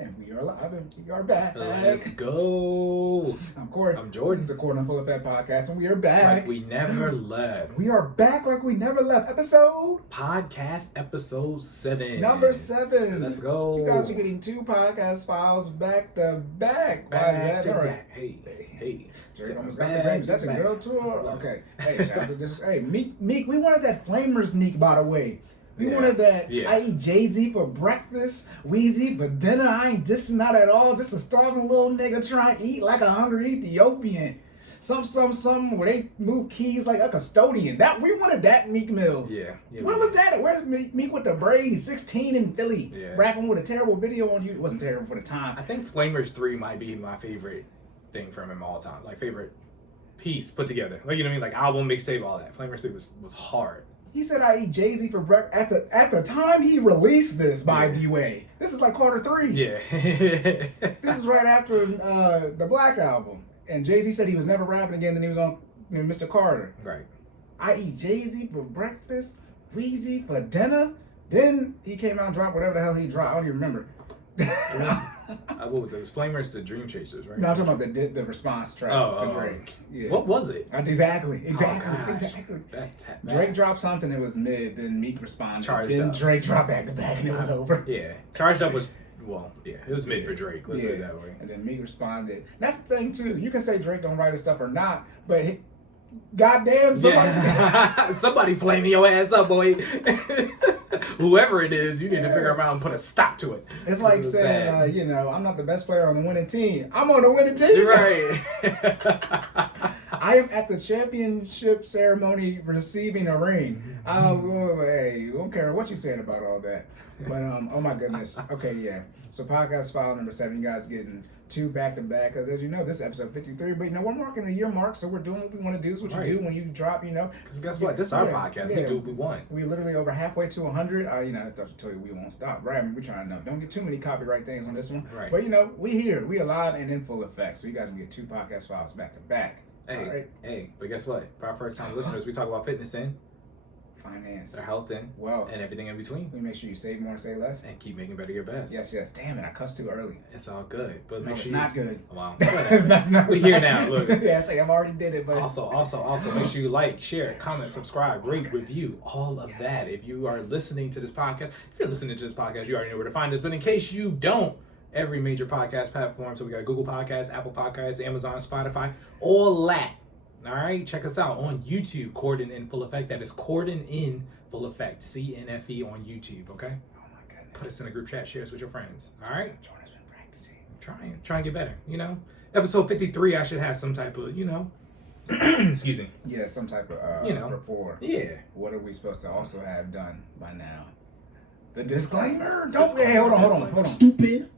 And we are live and we are back. Let's go. I'm Corey. I'm Jordan. This is the Cordan FinallyFit podcast, and we are back. Like we never left. We are back like we never left. Podcast episode 7. Number 7. Let's go. You guys are getting 2 podcast files back to back. Why is that? All right. Hey. Drake almost got the Grammys. That's a girl tour. Okay. Hey, shout out to this. Hey, Meek. We wanted that Flamers Meek, by the way. We wanted that. Yeah. I eat Jay-Z for breakfast, Weezy for dinner. I ain't dissing not at all. Just a starving little nigga trying to eat like a hungry Ethiopian. Some where they move keys like a custodian. We wanted that Meek Mills. Yeah. Where was that? Where's Meek with the braids? 16 in Philly. Yeah. Rapping with a terrible video on you. It wasn't terrible for the time. I think Flamers 3 might be my favorite thing from him all time. Like favorite piece put together. Like, you know what I mean? Like album, mixtape, all that. Flamers 3 was hard. He said I eat Jay-Z for breakfast. At the time he released this, by the way. This is like quarter 3. Yeah. This is right after the Black album. And Jay-Z said he was never rapping again, then he was on Mr. Carter. Right. I eat Jay-Z for breakfast, Weezy for dinner. Then he came out and dropped whatever the hell he dropped. I don't even remember. What was it? It was Flamers to Dream Chasers, right? No, I'm talking about the response track to Drake. Yeah. What was it? Exactly. Oh, Exactly. That's Drake dropped something, it was mid, then Meek responded. Charged then Up. Drake dropped back to back and it was over. Yeah. Charged Up was, it was mid for Drake. Let's put it that way. And then Meek responded. That's the thing, too. You can say Drake don't write his stuff or not, but goddamn, somebody... Somebody flaming your ass up, boy. Whoever it is, you need to figure out and put a stop to it. It's like saying, I'm not the best player on the winning team. I'm on the winning team. Right. I am at the championship ceremony receiving a ring. Hey, don't care what you saying about all that. But, oh my goodness. Okay, yeah. So podcast file number 7, you guys getting 2 back to back. Because as you know, this is episode 53. But, we're marking the year mark. So we're doing what we want to do. This is what you do when you drop, Because guess what? This is our podcast. We do what we want. We're literally over halfway to 100. I thought I told you we won't stop. Right? I mean, we're trying to don't get too many copyright things on this one. Right. But, we here. We alive and in full effect. So you guys can get 2 podcast files back to back. Hey, but guess what? For our first time listeners, we talk about fitness and finance, their health and and everything in between. We make sure you save more and say less. And keep making better your best. Yes. Damn it, I cussed too early. It's all good. But no, it's not good. Wow. It's not we here now, look. Yeah, I've already did it, but also make sure you like, share, comment, subscribe, rate, review, all of that. If you are listening to this podcast, if you're listening to this podcast, you already know where to find us. But in case you don't, every major podcast platform. So we got Google Podcasts, Apple Podcasts, Amazon, Spotify, all that. All right, check us out on YouTube, Cordan in Full Effect. That is Cordan in Full Effect, CNFE on YouTube. Okay. Oh my goodness. Put us in a group chat, share us with your friends. All right. Jordan's been practicing. I'm trying to get better. Episode 53, I should have some type of, excuse me. Yeah, some type of rapport. Yeah. What are we supposed to also have done by now? The disclaimer. Don't say. Hey, hold on. Stupid.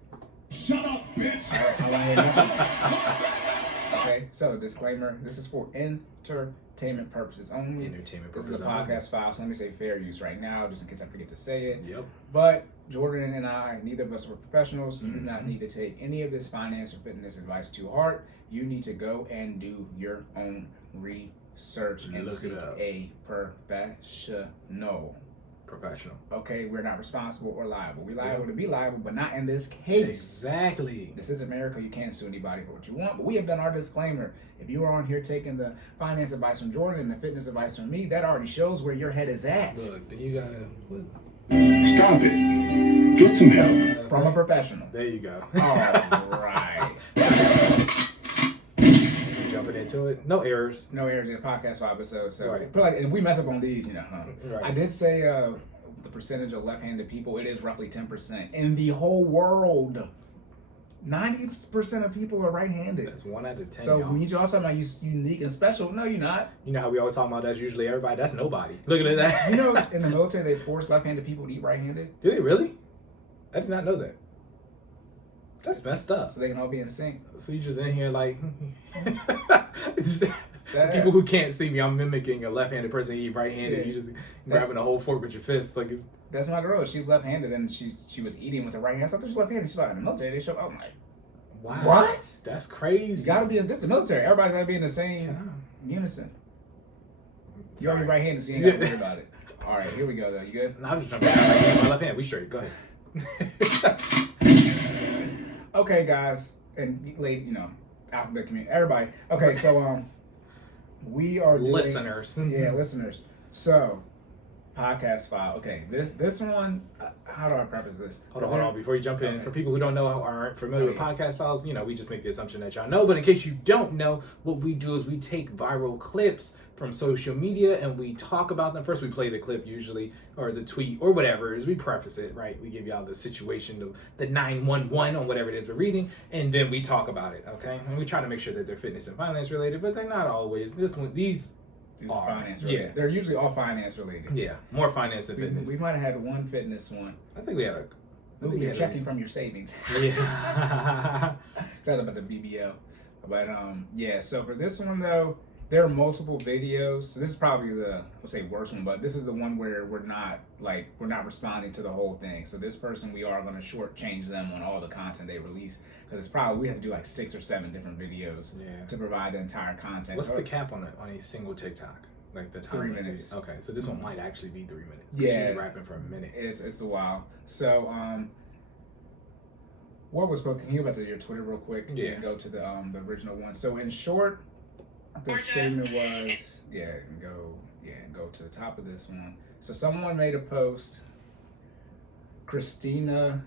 Shut up, bitch. I want to hear nothing. Okay, so disclaimer, this is for entertainment purposes only. This is a podcast file, so let me say fair use right now, just in case I forget to say it. Yep. But Jordan and I, neither of us are professionals. You do not need to take any of this finance or fitness advice to heart. You need to go and do your own research and seek a professional. Okay, we're not responsible or liable. We're liable to be liable, but not in this case. Exactly. This is America. You can't sue anybody for what you want, but we have done our disclaimer. If you are on here taking the finance advice from Jordan and the fitness advice from me, that already shows where your head is at. Look, then you gotta... Stop it. Get some help. From a professional. There you go. All right. Jumping into it. No errors. No errors in the podcast 5 episodes. So, right. But if we mess up on these, Right. I did say the percentage of left-handed people, it is roughly 10% in the whole world. 90% of people are right-handed. That's 1 out of 10. So when you all talking about you unique and special, no, you're not. You know how we always talk about that's usually everybody? That's nobody. Look at that. In the military, they force left-handed people to eat right-handed. Do they really? I did not know that. That's messed up. So they can all be in sync. So you just in here like... People who can't see me, I'm mimicking a left-handed person eat right-handed. Yeah. You just grabbing a whole fork with your fist. That's my girl. She's left-handed and she was eating with her right hand. So I thought she was left-handed. She's like, in the military, they show, I'm like, wow. What? That's crazy. You gotta be in this the military. Everybody's gotta be in the same unison. You already right-handed, so you ain't gotta worry about it. All right, here we go though. You good? No, I'm just jumping out like my left hand. We straight. Go ahead. Okay, guys, and late, alphabet community, everybody. Okay, so we are doing, Listeners. Yeah, listeners. So, podcast file. Okay, this one. How do I preface this? Hold on. Before you jump in, Okay. for people who don't know or aren't familiar with yeah. podcast files, we just make the assumption that y'all know. But in case you don't know, what we do is we take viral clips from social media and we talk about them. First, we play the clip usually, or the tweet, or whatever it is. We preface it, right? We give y'all the situation, the 911 on whatever it is we're reading, and then we talk about it, okay? And we try to make sure that they're fitness and finance related, but they're not always. These are finance related. Yeah. They're usually all finance related. Yeah, more finance than fitness. We might have had one fitness one. I think we had a... Maybe you're checking from your savings. Yeah. Sounds about the BBL. But yeah, so for this one though, there are multiple videos. So this is probably the worst one, but this is the one where we're not responding to the whole thing. So this person, we are going to shortchange them on all the content they release, because we have to do like 6 or 7 different videos to provide the entire content. What's the cap on a single TikTok? Like the time? 3 minutes. Okay, so this one might actually be 3 minutes. Yeah, she's rapping for a minute. It's a while. So what was spoken? Can you go back to your Twitter real quick? Yeah. And go to the original one. So in short, the statement was go to the top of this one. So someone made a post. Christina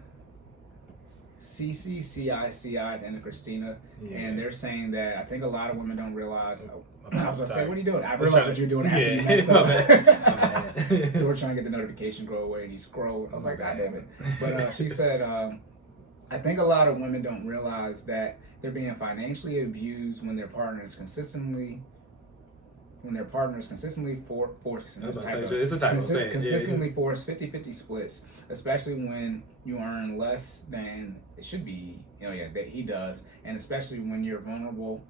CCCICI at the end of Christina, and they're saying that I think a lot of women don't realize. I was gonna say, what are you doing? I realized what you're doing after you messed up. So we're trying to get the notification go away, and you scroll. I was like, God damn it! But she said, I think a lot of women don't realize that they're being financially abused when their partners consistently force consistently force 50-50 splits, especially when you earn less than it should be, that he does, and especially when you're vulnerable,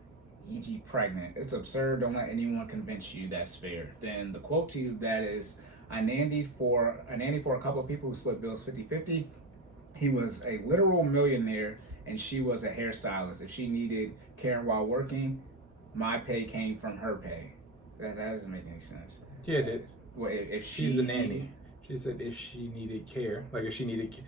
e.g. pregnant. It's absurd. Don't let anyone convince you that's fair. Then the quote to you that is, I nannied for a couple of people who split bills 50-50. He was a literal millionaire and she was a hairstylist. If she needed care while working, my pay came from her pay. That doesn't make any sense. Yeah, it is. Well, if she's the nanny. She said if she needed care, like if she needed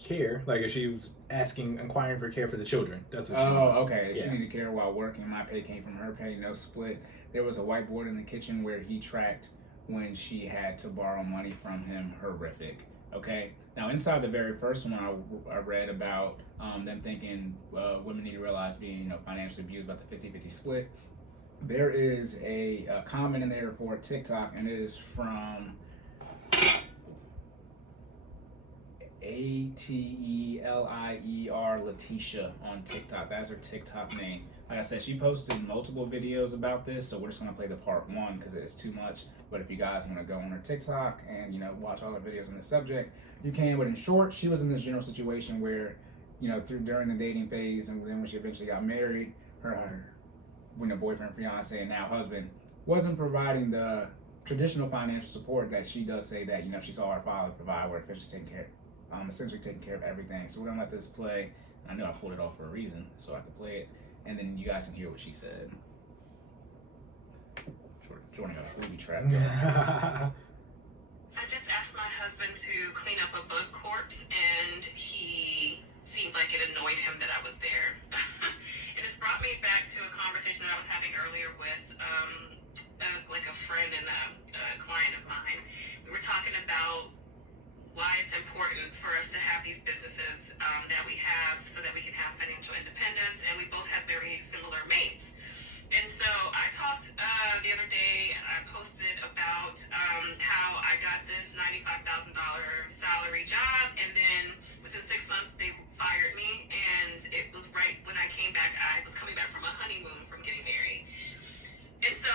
care, like if she was inquiring for care for the children. That's what she needed. Okay. If she needed care while working, my pay came from her pay, no split. There was a whiteboard in the kitchen where he tracked when she had to borrow money from him. Horrific. Okay. Now, inside the very first one, I read about them thinking women need to realize being financially abused about the 50-50 split. There is a comment in there for TikTok, and it is from ATELIER Letitia on TikTok. That's her TikTok name. Like I said, she posted multiple videos about this, so we're just gonna play the part 1 because it's too much. But if you guys want to go on her TikTok and watch all her videos on this subject, you can. But in short, she was in this general situation where during the dating phase, and then when she eventually got married, her boyfriend, fiance, and now husband wasn't providing the traditional financial support that she does say that she saw her father provide, where essentially taking care of everything. So we're gonna let this play. I knew I pulled it off for a reason, so I could play it, and then you guys can hear what she said. Joining a booby trap. I just asked my husband to clean up a bug corpse, and he seemed like it annoyed him that I was there. And it's brought me back to a conversation that I was having earlier with a friend and a client of mine. We were talking about why it's important for us to have these businesses that we have so that we can have financial independence, and we both have very similar mates. And so I talked the other day, and I posted about how I got this $95,000 salary job, and then within 6 months they fired me, and it was right when I came back. I was coming back from a honeymoon from getting married. And so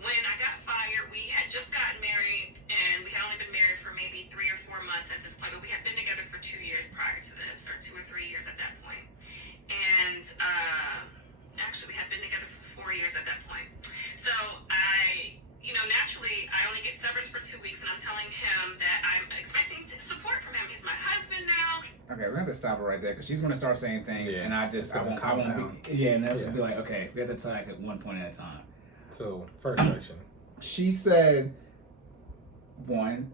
when I got fired, we had just gotten married, and we had only been married for maybe 3 or 4 months at this point, but we had been together for 2 years prior to this, or 2 or 3 years at that point. And actually, we had been together for 4 years at that point. So naturally, I only get severance for 2 weeks, and I'm telling him that I'm expecting support from him. He's my husband now. Okay, we're gonna have to stop it right there because she's gonna start saying things, and I won't be. Yeah, and that's gonna be like, okay, we have to talk at one point at a time. So first section. She said, one,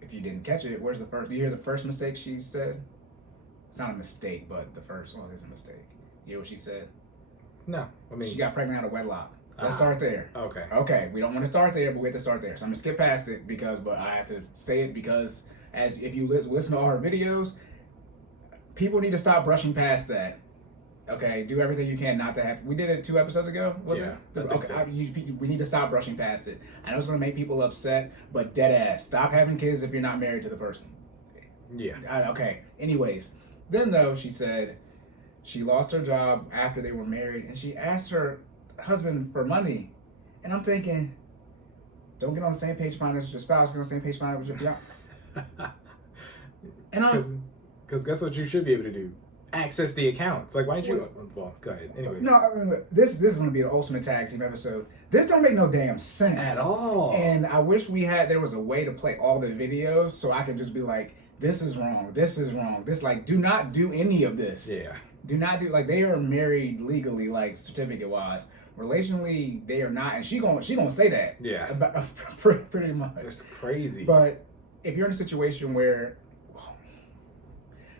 if you didn't catch it, where's the first? Do you hear the first mistake she said? It's not a mistake, but the first one is a mistake. You hear what she said? No, I mean She got pregnant out of wedlock. Let's start there. Okay. Okay, we don't want to start there, but we have to start there. So I'm gonna skip past it but I have to say it because if you listen to all her videos, people need to stop brushing past that. Okay, do everything you can not to have. We did it 2 episodes ago, was it? Okay, so. We need to stop brushing past it. I know it's gonna make people upset, but dead ass, stop having kids if you're not married to the person. Yeah. Okay. Anyways, then though she said she lost her job after they were married, and she asked her husband for money, and I'm thinking, don't get on the same page finance with your spouse. Get on the same page finance with your fiance. And because guess what you should be able to do? Access the accounts. Like, why don't you? Well, go ahead. Anyway. No, I mean, this is going to be the ultimate tag team episode. This don't make no damn sense At all. And I wish there was a way to play all the videos so I could just be like, this is wrong. This is wrong. This, like, do not do any of this. Yeah. Do not do, like, they are married legally, like, certificate wise. Relationally, they are not, and she gonna say that. Yeah. Pretty much. It's crazy. But if you're in a situation where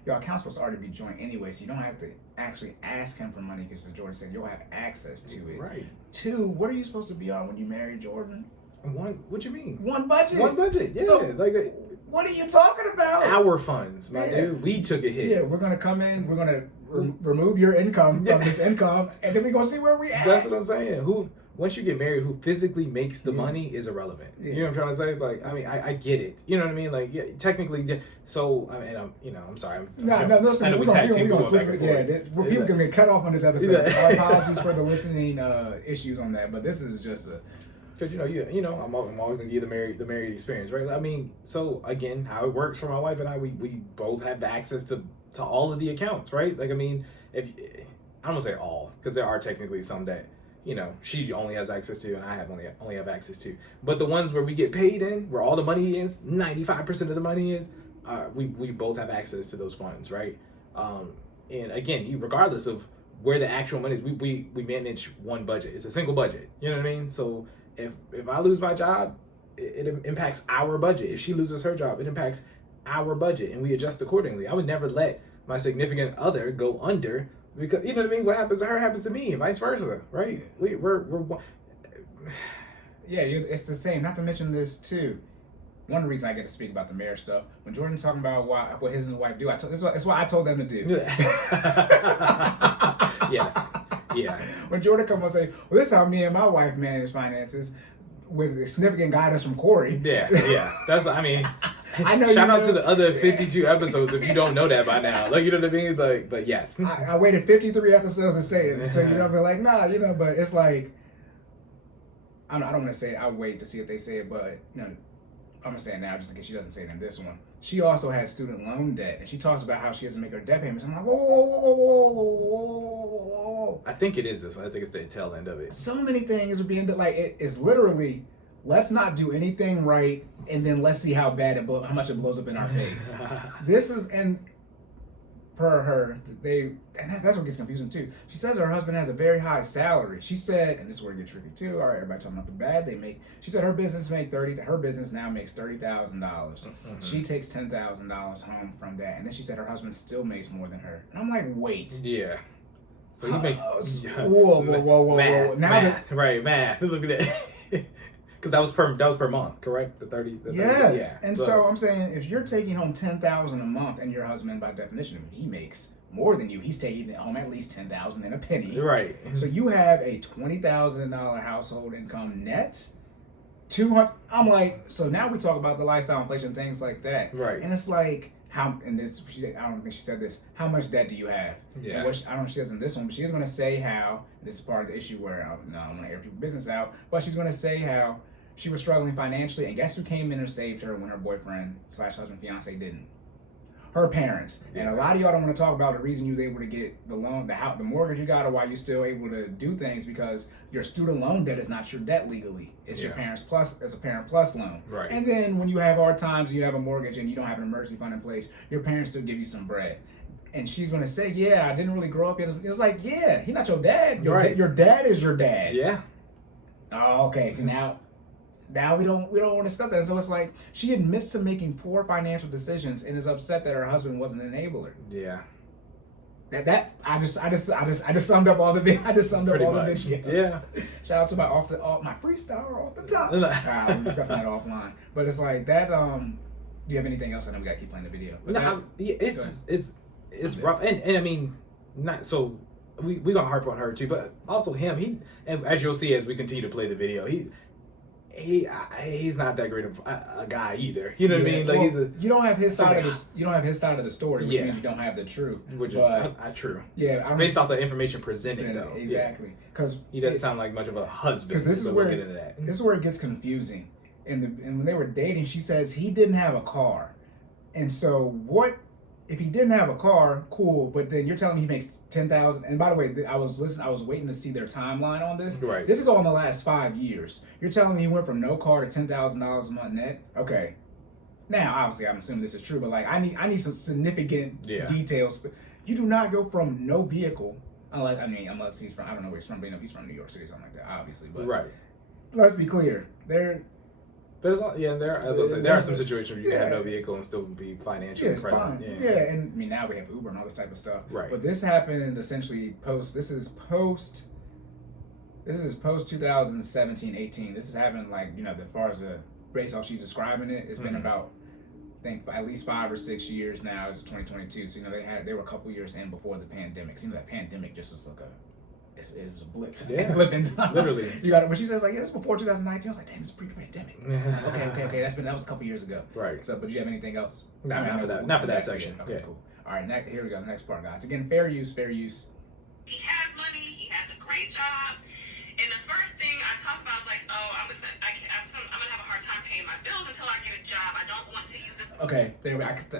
your account's supposed to already be joint anyway, so you don't have to actually ask him for money because, as Jordan said, you'll have access to it. Right. 2, what are you supposed to be on when you marry Jordan? What you mean? One budget. One budget. Yeah. So, like what are you talking about? our funds, my dude. We took a hit. Yeah, we're gonna come in. We're gonna remove your income from this income, and then we're gonna see where we at. That's what I'm saying. Once you get married, who physically makes the money is irrelevant. Yeah. You know what I'm trying to say? Like, I mean, I get it. You know what I mean? Like, yeah, technically. So, I mean, I'm sorry. No, I know we're we tag team gonna going back and forth. Yeah, people can get cut off on this episode. Our apologies for the listening issues on that, but this is just a. Because I'm always gonna give the married experience, right? I mean, so again, how it works for my wife and I, we both have the access to all of the accounts, right? Like, I mean, if I don't want to say all, because there are technically some that she only has access to, and I only have access to. But the ones where we get paid in, where all the money is, 95% of the money is, we both have access to those funds, right? And again, regardless of where the actual money is, we manage one budget. It's a single budget. You know what I mean? So if I lose my job, it impacts our budget. If she loses her job, it impacts our budget, and we adjust accordingly. I would never let my significant other go under, because you know what I mean. What happens to her happens to me, and vice versa, right? We're Yeah, it's the same. Not to mention this too. One of the reasons I get to speak about the marriage stuff, when Jordan's talking about what his and wife do, that's what I told them to do. Yes. Yeah. When Jordan come and say, well, this is how me and my wife manage finances, with the significant guidance from Cory. Yeah. That's, I mean, I know. Shout out to the other 52 episodes if you don't know that by now. Like, you know what I mean? Like, but yes. I waited 53 episodes to say it, so you don't be like, nah, but it's like, I don't want to say it. I'll wait to see if they say it, but I'm gonna say it now just in case she doesn't say it in this one. She also has student loan debt, and she talks about how she doesn't make her debt payments. I'm like, whoa. I think it is this. I think it's the tail end of it. So many things are being done. Like, it's literally, let's not do anything right, and then let's see how much it blows up in our face. This is, and per her, that's what gets confusing too. She says her husband has a very high salary. She said, and this is where it gets tricky too. All right, everybody talking about the bad they make. She said her business now makes $30,000. She takes $10,000 home from that, and then she said her husband still makes more than her. And I'm like, wait. Yeah. So he makes whoa. Math. Look at that. Because that was per month, correct? The 30. Yes. Yeah. And so I'm saying, if you're taking home $10,000 a month, and your husband, by definition, he makes more than you, he's taking home at least $10,000 and a penny. Right. So you have a $20,000 household income net. I'm like, so now we talk about the lifestyle inflation, things like that. Right. And it's like, I don't think she said this. How much debt do you have? Yeah. I don't know if she does in this one, but she's going to say how, this is part of the issue where I don't want to air people's business out, but she's going to say how she was struggling financially, and guess who came in and saved her when her boyfriend/husband, fiance didn't? Her parents. And a lot of y'all don't want to talk about the reason you was able to get the loan, the mortgage you got, or why you're still able to do things, because your student loan debt is not your debt legally. It's your parents plus, as a parent plus loan. Right. And then when you have hard times, you have a mortgage and you don't have an emergency fund in place, your parents still give you some bread. And she's going to say, yeah, I didn't really grow up in. It's like, yeah, he's not your dad. Your dad is your dad. Yeah. Oh, okay. So now we don't want to discuss that. So it's like she admits to making poor financial decisions and is upset that her husband wasn't an enabler. Yeah. That I just summed up all the Pretty all much. the videos. Yeah. Shout out to my freestyle off the top. We'll discuss that offline. But it's like that. Do you have anything else? I know we gotta keep playing the video. But it's rough, and I mean, not so. We gonna harp on her too, but also him. And as you'll see as we continue to play the video, he's not that great of a guy either. You know what I mean? Like well, you don't have his side of the story, which means you don't have the truth. Which is true. Yeah, based off the information presented though. Exactly, because he doesn't sound like much of a husband. Because this is where it gets confusing. And when they were dating, she says he didn't have a car, and so what? If he didn't have a car, cool. But then you're telling me he makes $10,000. And by the way, I was waiting to see their timeline on this. Right. This is all in the last 5 years. You're telling me he went from no car to $10,000 a month net. Okay. Now, obviously, I'm assuming this is true, but like I need some significant details. You do not go from no vehicle, unless he's from, I don't know where he's from, but he's from New York City, something like that, obviously. But right. Let's be clear. There are some situations where you can have no vehicle and still be financially present. Fine. Yeah, and I mean now we have Uber and all this type of stuff. Right. But this happened essentially This is post 2017-18. This has happened as far as the based off she's describing it, it's been about I think at least 5 or 6 years now. It's 2022. So they were a couple years in before the pandemic. Seems like that pandemic just was like it was a blip. Yeah. Blip in time. Literally. You got it when she says it's before 2019. I was like, damn, it's pre-pandemic. Okay. That was a couple years ago. Right. So, but do you have anything else? No, not for that section. Okay, cool. All right, here we go. Next part, guys. Again, fair use. He has money. He has a great job. And the first thing I talk about is like, oh, I'm gonna have a hard time paying my bills until I get a job. I don't want to use it. Okay,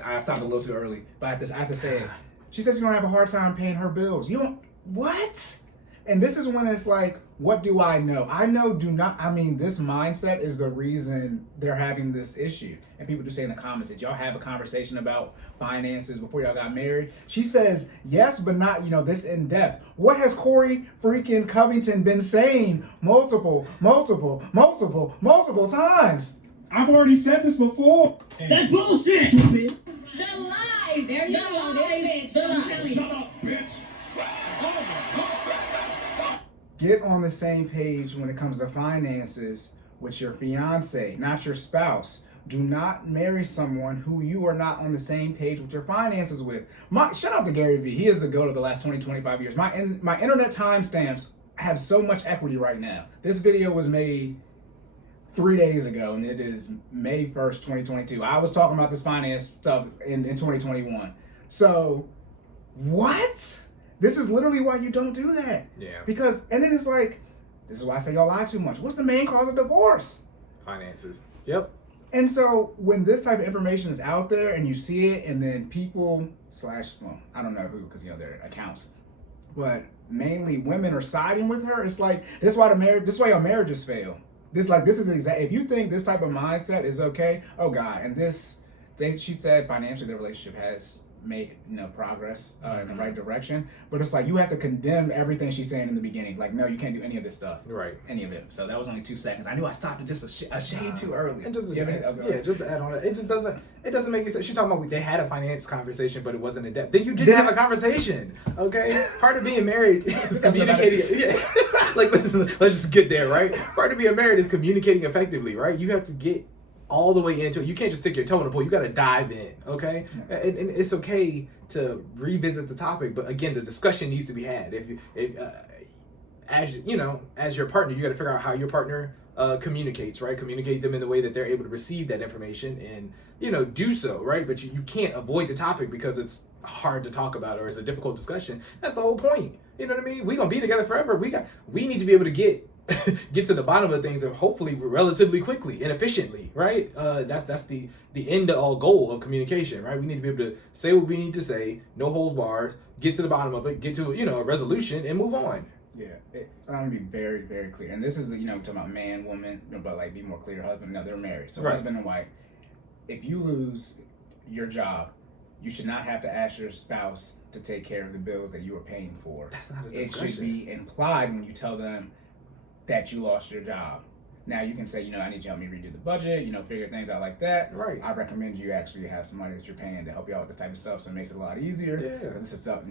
I stopped a little too early, but I have to say it. She says she's gonna have a hard time paying her bills. You don't what? And this is when it's like, what do I know? This mindset is the reason they're having this issue. And people do say in the comments, did y'all have a conversation about finances before y'all got married? She says, yes, but not, this in depth. What has Cory freaking Covington been saying multiple times? I've already said this before. That's bullshit, stupid. The lies. There you go. Bitch. The lies. Shut up, bitch. Get on the same page when it comes to finances with your fiance, not your spouse. Do not marry someone who you are not on the same page with your finances with. Shout out to Gary Vee. He is the GOAT of the last 25 years. My internet timestamps have so much equity right now. This video was made 3 days ago, and it is May 1st, 2022. I was talking about this finance stuff in 2021. So, what? This is literally why you don't do that. Yeah. And then it's like, this is why I say y'all lie too much. What's the main cause of divorce? Finances. Yep. And so when this type of information is out there and you see it, and then people I don't know who, because their accounts, but mainly women are siding with her. It's like this is why your marriages fail. If you think this type of mindset is okay, oh God. And she said financially their relationship has made progress in the right direction, but it's like you have to condemn everything she's saying in the beginning. Like, no, you can't do any of this stuff, right? Any of it. So that was only 2 seconds. I knew I stopped it just a shade too early. And just to add on it, it doesn't make sense. She's talking about they had a finance conversation, but it wasn't in depth. Then you didn't have a conversation, okay? Part of being married is communicating. Let's just get there, right? Part of being married is communicating effectively, right? You have to get all the way into it. You can't just stick your toe in the pool. You got to dive in, okay? And it's okay to revisit the topic, but again, the discussion needs to be had. As your partner, you got to figure out how your partner communicates, right? Communicate them in the way that they're able to receive that information and do so, right? But you can't avoid the topic because it's hard to talk about or it's a difficult discussion. That's the whole point. You know what I mean? We're gonna be together forever. We need to be able to get to the bottom of things and hopefully relatively quickly and efficiently, right? That's the end all goal of communication, right? We need to be able to say what we need to say, no holds barred, get to the bottom of it, get to a resolution and move on. Yeah, I'm gonna be very, very clear. And this is talking about man, woman, but be more clear. Husband, no, they're married, so right. Husband and wife. If you lose your job, you should not have to ask your spouse to take care of the bills that you are paying for. That's not a discussion. It should be implied when you tell them that you lost your job. Now you can say, I need you to help me redo the budget, figure things out like that. Right. I recommend you actually have somebody that you're paying to help you out with this type of stuff, so it makes it a lot easier. Yeah. This is stuff,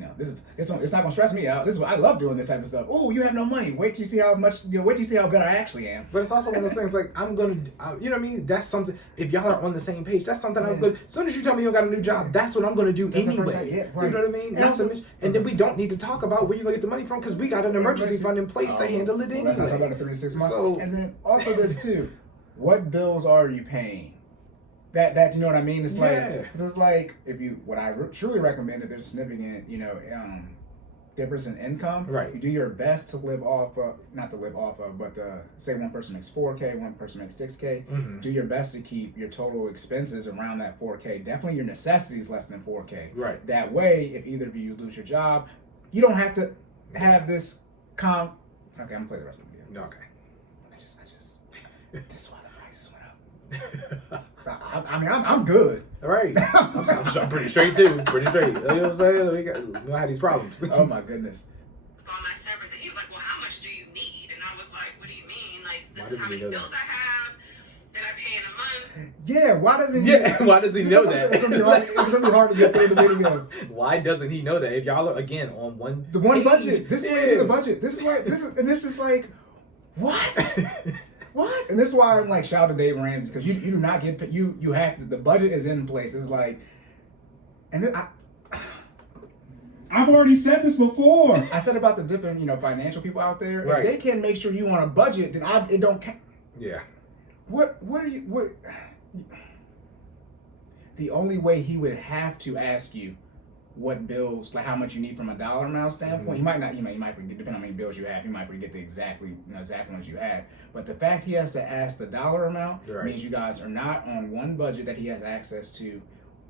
it's not gonna stress me out. This is what I love doing, this type of stuff. Oh, you have no money. Wait till you see how good I actually am. But it's also one of those things like, you know what I mean? That's something, if y'all are on the same page, that's something I was good. As soon as you tell me you got a new job, that's what I'm going to do That's the anyway. first thing, yeah, right. You know what I mean? And then we don't need to talk about where you're going to get the money from because we got an emergency fund in place to handle it anyway. Let's not talk about it 3 to 6 months. So, and then also this too, what bills are you paying? That you know what I mean? It's like what I truly recommend, if there's significant difference in income, right. You do your best to live off of, but say one person makes 4K, one person makes 6K. Mm-hmm. Do your best to keep your total expenses around that 4K. Definitely your necessities less than 4K. Right. That way, if either of you lose your job, you don't have to have this Okay, I'm gonna play the rest of the video. Okay. I just this is why the prices went up. So, I'm good. All right. I'm pretty straight too. Pretty straight. You know what I'm saying? We don't have these problems. Oh my goodness. On my severance, and he was like, "Well, how much do you need?" And I was like, "What do you mean? Like, this Why is how doesn't he many know bills I have that I pay in a month." Yeah, why doesn't he? Yeah, why does he know that? It's gonna be hard to get through the video. Why doesn't he know that? If y'all are again on one One page, budget. This is where you do the budget. This is, and it's just like, what? What? And this is why I'm like, shout out to Dave Ramsey, because you do not get you have to, the budget is in place. It's like, and then I've already said this before. I said about the different financial people out there. Right. If they can make sure you on a budget, then it don't count. Yeah. What are you? The only way he would have to ask you what bills, like how much you need from a dollar amount standpoint, Mm-hmm. he might not. He might forget, depending on how many bills you have. He might forget the exact ones you have. But the fact he has to ask the dollar amount means you guys are not on one budget that he has access to,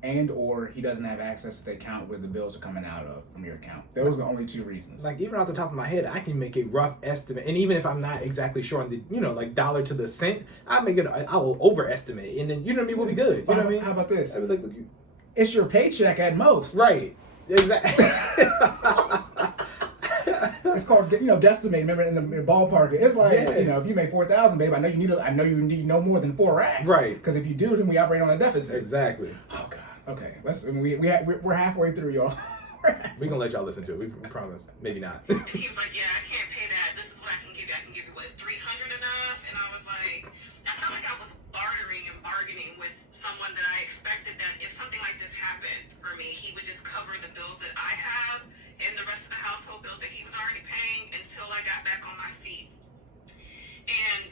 and or he doesn't have access to the account where the bills are coming out of from your account. Those are the only two reasons. Like even off the top of my head, I can make a rough estimate, and even if I'm not exactly sure on the like dollar to the cent, I will overestimate, and then we'll be good. You know what I mean? How about this? I was like, look, It's your paycheck at most. right? Exactly. It's called guesstimate. Remember in the ballpark, it's like if you make 4,000, babe, I know you need no more than 4 racks. Right. Because if you do, then we operate on a deficit. Exactly. Oh God. Okay. We're halfway through, y'all. We're gonna let y'all listen to it. We promise. Maybe not. And he was like, "Yeah, I can't pay that. This is what I can give you. I can give you what is $300 enough?" And I was like, I felt like I was bartering and bargaining with someone that I expected that if something like this happened for me, he would just cover the bills that I have and the rest of the household bills that he was already paying until I got back on my feet. And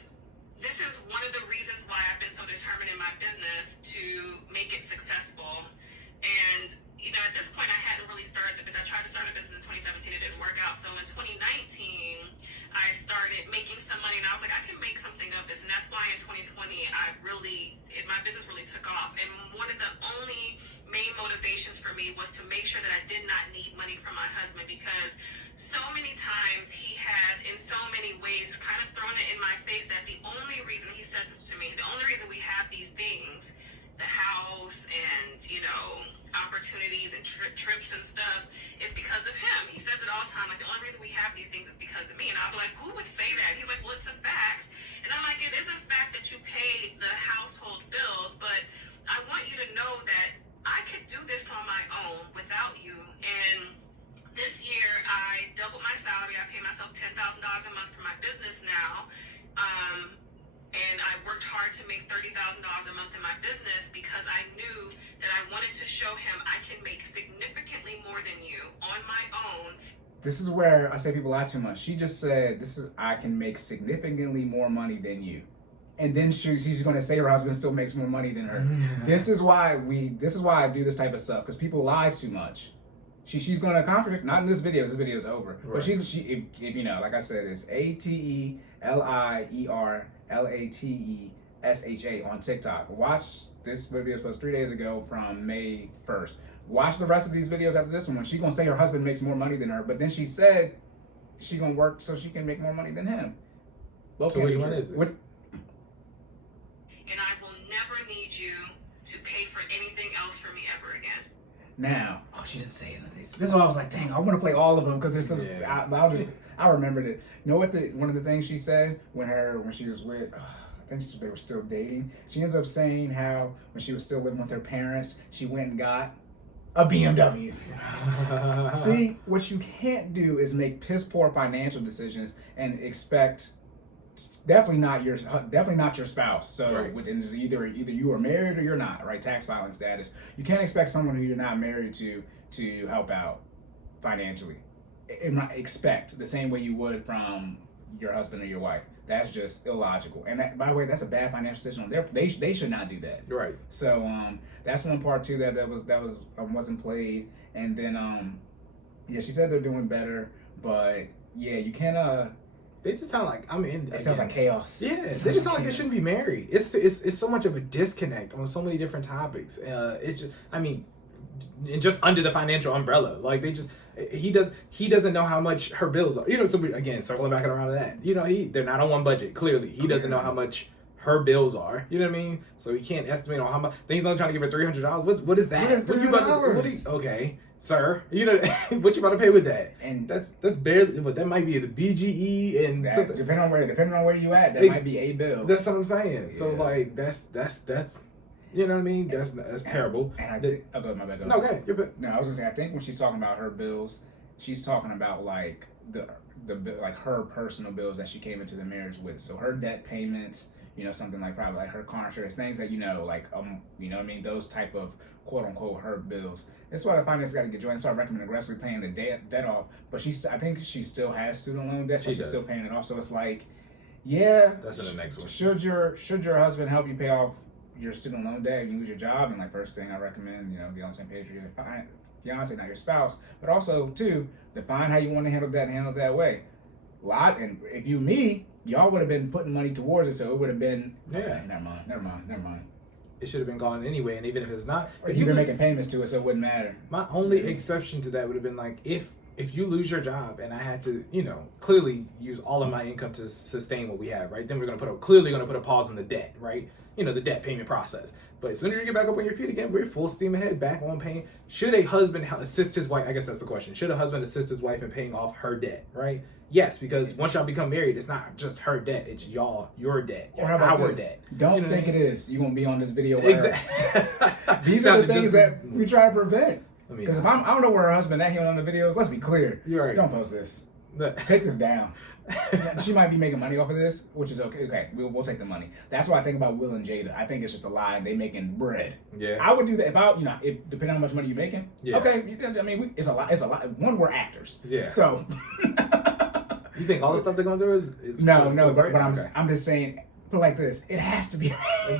this is one of the reasons why I've been so determined in my business to make it successful. And at this point, I hadn't really started the business. I tried to start a business in 2017. It didn't work out. So in 2019, I started making some money, and I was like, I can make something of this. And that's why in 2020, my business really took off. And one of the only main motivations for me was to make sure that I did not need money from my husband, because so many times he has, in so many ways, kind of thrown it in my face that the only reason, he said this to me, the only reason we have these things, the house and opportunities and trips and stuff, is because of him. He says it all the time, like, the only reason we have these things is because of me. And I'll be like, who would say that? He's like, well, it's a fact. And I'm like, it is a fact that you pay the household bills, but I want you to know that I could do this on my own without you. And this year I doubled my salary. I pay myself $10,000 a month for my business now. And I worked hard to make $30,000 a month in my business because I knew that I wanted to show him I can make significantly more than you on my own. This is where I say people lie too much. She just said, I can make significantly more money than you. And then she's going to say her husband still makes more money than her. This is why I do this type of stuff, because people lie too much. She's going to contradict, not in this video. This video is over. Right. But if like I said, it's ATELIERLATESHA on TikTok. Watch this video was 3 days ago from May 1st. Watch the rest of these videos after this one. She's going to say her husband makes more money than her, but then she said she's going to work so she can make more money than him. So which one is it? And I will never need you to pay for anything else for me ever again. Now, she didn't say anything. This is why I was like, dang, I want to play all of them because there's some. Yeah. I remembered it. You know what? One of the things she said when she was with. I think they were still dating. She ends up saying how when she was still living with her parents, she went and got a BMW. See, what you can't do is make piss poor financial decisions and expect definitely not your spouse. So right. It's either you are married or you're not, right? Tax filing status. You can't expect someone who you're not married to help out financially. Expect the same way you would from your husband or your wife. That's just illogical. And that, by the way, that's a bad financial decision on their. They should not do that. Right. So that's one part too that wasn't played. And then she said they're doing better, but yeah, you can't They just sound like it sounds like chaos. Yeah, they just sound like they shouldn't be married. It's so much of a disconnect on so many different topics. It's just, just under the financial umbrella, like he doesn't know how much her bills are. So again, circling back around to that. They're not on one budget. Clearly, he doesn't know how much her bills are. You know what I mean? So he can't estimate on how much. Then he's only trying to give her $300. What is that? What is $300? Okay, sir. What you about to pay with that? And that's barely. But that might be the BGE and depending on where you at, that might be a bill. That's what I'm saying. Yeah. So like that's. You know what I mean? That's terrible. And I think, my bad. No, okay. No, I was gonna say, I think when she's talking about her bills, she's talking about like the like her personal bills that she came into the marriage with. So her debt payments, something like probably like her car insurance, things that like you know what I mean, those type of quote unquote her bills. That's why the finance got to get joined and start recommending aggressively paying the debt off. But I think she still has student loan debt, so she's still paying it off. So it's like, yeah, that's in the next one. Should your husband help you pay off your student loan debt, you lose your job, and like first thing I recommend, get on the same page with your fiance, not your spouse, but also too, define how you want to handle that and handle it that way. And if y'all would have been putting money towards it, so it would have been okay, never mind. It should have been gone anyway, and even if it's not, or you've been making payments to it, so it wouldn't matter. My only exception to that would have been like if you lose your job and I had to, clearly use all of my income to sustain what we have, right? Then we're clearly gonna put a pause on the debt, right? The debt payment process. But as soon as you get back up on your feet again, we're full steam ahead, back on paying. Should a husband assist his wife? I guess that's the question. Should a husband assist his wife in paying off her debt, right? Yes, because once y'all become married, it's not just her debt. It's your debt. Or how about our this? Debt. Don't think it is. You're going to be on this video. Exactly. These are the things that we try to prevent. Because if I don't know where her husband at, he on the videos. Let's be clear. You're right. Don't post this. Take this down. She might be making money off of this, which is okay. Okay, we'll take the money. That's why I think about Will and Jada. I think it's just a lie, and they making bread. Yeah, I would do that if depending on how much money you're making. Yeah. Okay, it's a lot. It's a lot. One, we're actors. Yeah. So. You think all the stuff they're going through is no, but I'm just saying. Put it like this: it has to be.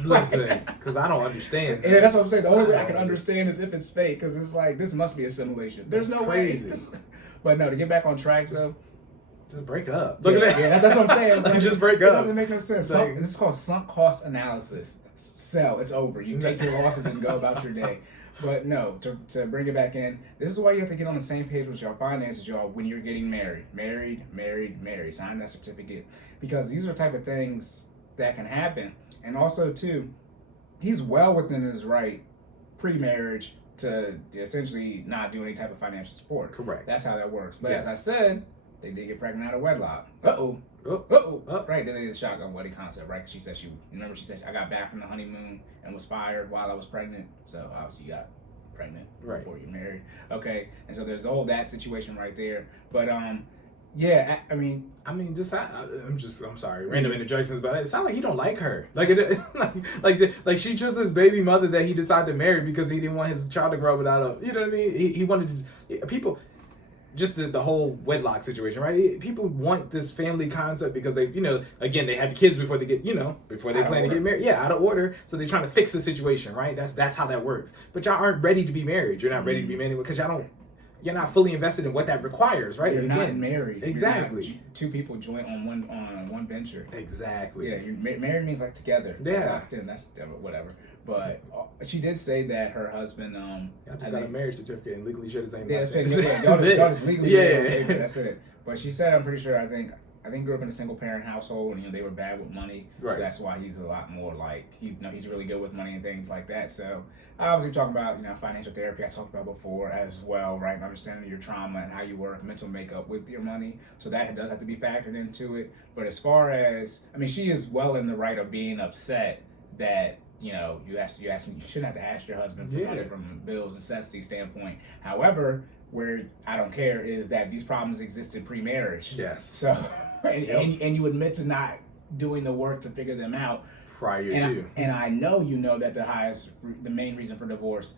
Listen, because I don't understand. Yeah, that's what I'm saying. The only way I can understand is if it's fake, because it's like this must be a simulation. There's no way. But no, to get back on track though. Just break up. Look at that. Yeah, that's what I'm saying. Like, just break up. It doesn't make no sense. This is called sunk cost analysis. Sell. It's over. You take your losses and go about your day. But no, to bring it back in, this is why you have to get on the same page with your finances, y'all, when you're getting married. Married. Sign that certificate. Because these are type of things that can happen. And also, too, he's well within his right pre-marriage to essentially not do any type of financial support. Correct. That's how that works. But yes. As I said, they did get pregnant out of wedlock. Uh-oh. Right, then they did the shotgun wedding concept, right? She said I got back from the honeymoon and was fired while I was pregnant. So obviously you got pregnant before you're married. Okay, and so there's that situation right there. But yeah, I'm sorry, random interjections, but it sounds like he don't like her. Like like she just his baby mother that he decided to marry because he didn't want his child to grow up without a, you know what I mean? He wanted people. Just the whole wedlock situation, right? People want this family concept because they, again, they had the kids before they get, before they plan to get married. Yeah, out of order. So they're trying to fix the situation, right? That's how that works. But y'all aren't ready to be married. You're not ready to be married because you're not fully invested in what that requires, right? You're not married. Exactly. Two people joint on one venture. Exactly. Yeah, married means like together. Yeah. Locked in. That's whatever. But she did say that her husband. I just got a marriage certificate and legally share the same. Yeah, y'all just legally. Yeah, that's it. But she said, I'm pretty sure. I think I think grew up in a single parent household, and they were bad with money. Right. So that's why he's a lot more like he's really good with money and things like that. So obviously talking about financial therapy I talked about before as well, right? And understanding your trauma and how you work mental makeup with your money. So that does have to be factored into it. But as far as she is well in the right of being upset that you shouldn't have to ask your husband for money from a bills and necessity standpoint. However, where I don't care is that these problems existed pre-marriage. Yes. So and you admit to not doing the work to figure them out prior to. And I know that the main reason for divorce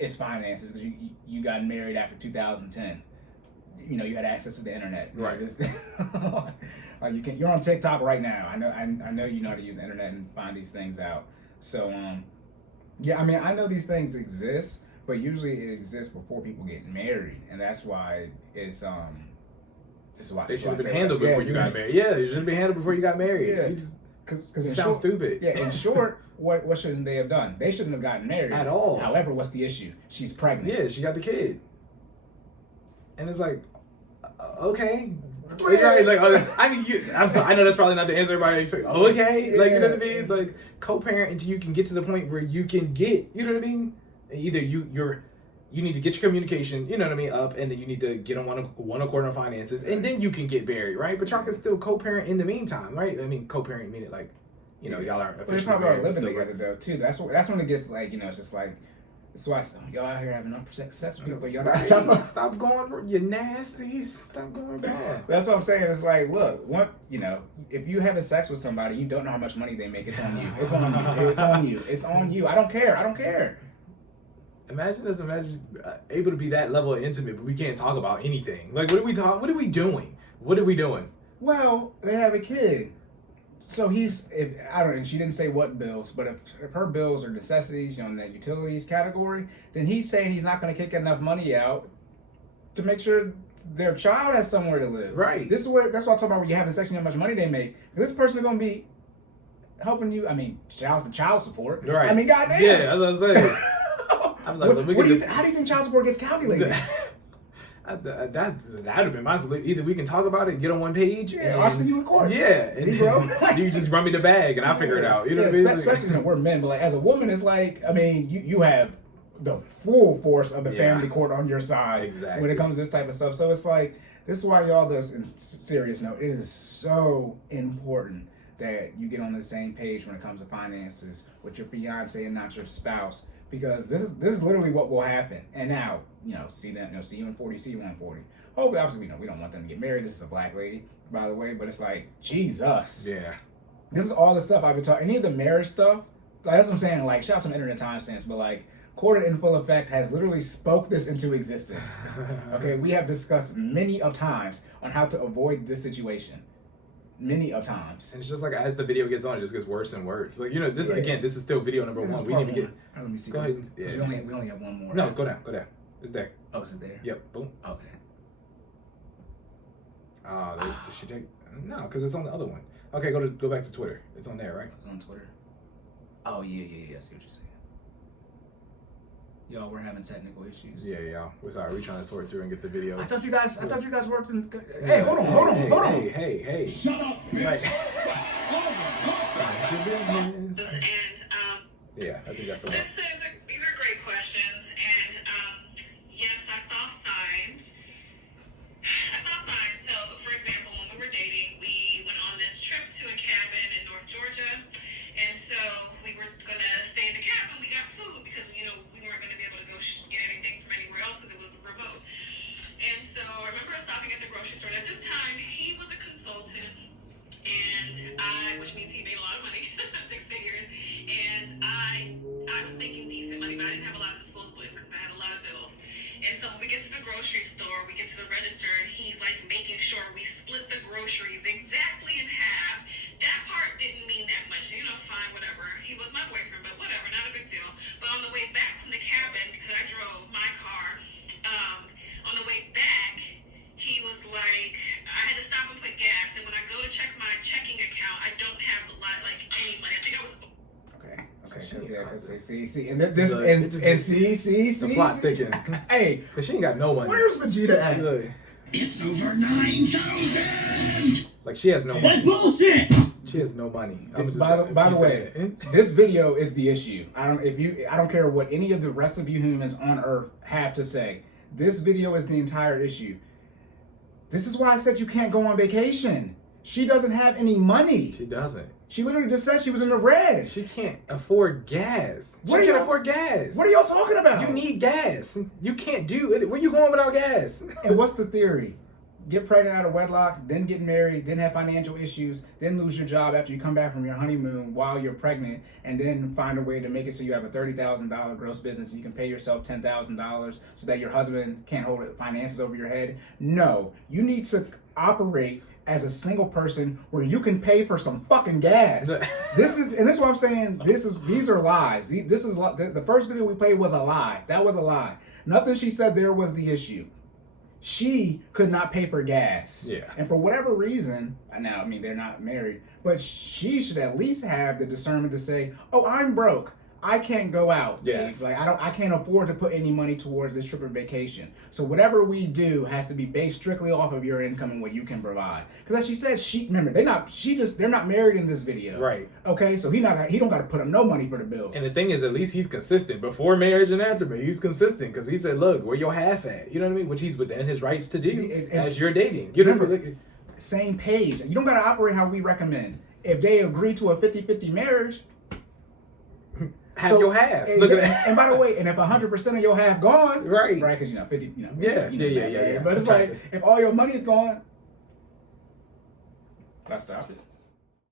is finances, because you got married after 2010. You had access to the internet. Right. Like you're on TikTok right now. I know you know how to use the internet and find these things out. So I know these things exist, but usually it exists before people get married, and that's why it's They should have been handled before you got married. Yeah, you should have been handled before you got married. Yeah, because it sounds stupid. Yeah, in short, what shouldn't they have done? They shouldn't have gotten married at all. However, what's the issue? She's pregnant. Yeah, she got the kid, and it's like, okay. I'm sorry. I know that's probably not the answer everybody expects. Okay, like you know what I mean. It's like co-parent until you can get to the point where you can get, you know what I mean. Either you need to get your communication, you know what I mean, up, and then you need to get on one accord on finances, and then you can get married, right? But y'all can still co-parent in the meantime, right? I mean it like, y'all are officially married. Living together though too. That's when it gets like it's just like. That's why y'all out here having unprotected sex with people. Y'all not, stop going. You're nasty. Stop going wrong. That's what I'm saying. It's like, look, if you having sex with somebody, you don't know how much money they make. It's on you. It's on you. It's on you. It's on you. I don't care. Imagine able to be that level of intimate, but we can't talk about anything. Like, what are we doing? What are we doing? Well, they have a kid. So she didn't say what bills, but if her bills are necessities, in the utilities category, then he's saying he's not going to kick enough money out to make sure their child has somewhere to live. Right. That's what I'm talking about when you're having sex and how much money they make. This person's going to be helping you, child support. Right. Goddamn. Yeah, that's what I'm saying. How do you think child support gets calculated? That would have been my solution. Either we can talk about it and get on one page. Yeah, I'll send you in court. Yeah. And you just run me the bag and I'll figure it out. You know what I mean? Especially we're men, but like as a woman, it's like, you have the full force of the family court on your side when it comes to this type of stuff. So it's like, this is why y'all, in serious note, it is so important that you get on the same page when it comes to finances with your fiance and not your spouse. Because this is literally what will happen. And now, see you in 40, see you in 40. Hopefully, obviously, we don't want them to get married. This is a black lady, by the way. But it's like, Jesus. Yeah. This is all the stuff I've been talking. Any of the marriage stuff, like, that's what I'm saying. Like, shout out to my internet timestamps, but like, Cordan in full effect has literally spoke this into existence. Okay, we have discussed many of times on how to avoid this situation. Many of times. And it's just like as the video gets on, it just gets worse and worse. Like, this is still video number one. We need to get. Let me see. Go ahead. We only have one more. No, go down. It's there. Oh, is it there? Yep. Boom. Okay. Did she take? No, because it's on the other one. Okay, go back to Twitter. It's on there, right? It's on Twitter. Oh yeah. I see what you're saying. Y'all, we're having technical issues. Yeah, y'all. We're sorry. We're trying to sort through and get the videos. I thought you guys worked in. Hey, hold on. Hey. Shut up, bitch. Mind your business. And Yeah, I think that's the one. These are great questions, and yes, I saw signs. So, for example, when we were dating, we went on this trip to a cabin in North Georgia, and so we were gonna stay in the cabin. We got food because we weren't gonna be able to go get anything from anywhere else because it was remote. And so I remember stopping at the grocery store. At this time, he was a consultant, and which means he made a lot of money, 6 figures, and I was making decent money, but I didn't have a lot of disposable income. I had a lot of bills. And so when we get to the grocery store, we get to the register, and he's like making sure we split the groceries exactly in half. That part didn't mean that much. Fine, whatever. He was my boyfriend, but whatever, not a big deal. But on the way back from the cabin, because I drove my car, on the way back, he was like, I had to stop and put gas, and when I go to check my checking account, I don't have any money. I think I was. Okay, see, and see, the plot thickens. Hey, because she ain't got no money. Where's Vegeta at? It's over 9,000. Like she has no That's money. bullshit. She has no money. I'm just By saying, the keep way, saying it. this video is the issue. I don't care what any of the rest of you humans on Earth have to say. This video is the entire issue. This is why I said you can't go on vacation. She doesn't have any money. She doesn't. She literally just said she was in the red. She can't afford gas. What She are can't y'all- afford gas. What are y'all talking about? You need gas. You can't do it. Where you going without gas? And what's the theory? Get pregnant out of wedlock, then get married, then have financial issues, then lose your job after you come back from your honeymoon while you're pregnant, and then find a way to make it so you have a $30,000 gross business and you can pay yourself $10,000 so that your husband can't hold finances over your head. No, you need to operate as a single person where you can pay for some fucking gas. This is what I'm saying. These are lies. This is the first video we played was a lie. That was a lie. Nothing she said there was the issue. She could not pay for gas. Yeah. And for whatever reason, now, I mean, they're not married, but she should at least have the discernment to say, oh, I'm broke. I can't go out. Yes. Like I can't afford to put any money towards this trip or vacation. So whatever we do has to be based strictly off of your income and what you can provide. Because as she said, remember, they're not married in this video. Right. Okay, so he don't got to put up no money for the bills. And the thing is, at least he's consistent. Before marriage and after marriage, he's consistent because he said, "Look, where your half at?" You know what I mean? Which he's within his rights to do as you're dating. You know what I mean? Same page. You don't got to operate how we recommend. If they agree to a 50-50 marriage, have your half. Look at that. And by the way, and if 100% of your half gone, Right. Because 50, Yeah. But it's Exactly. like if all your money is gone, let's stop it.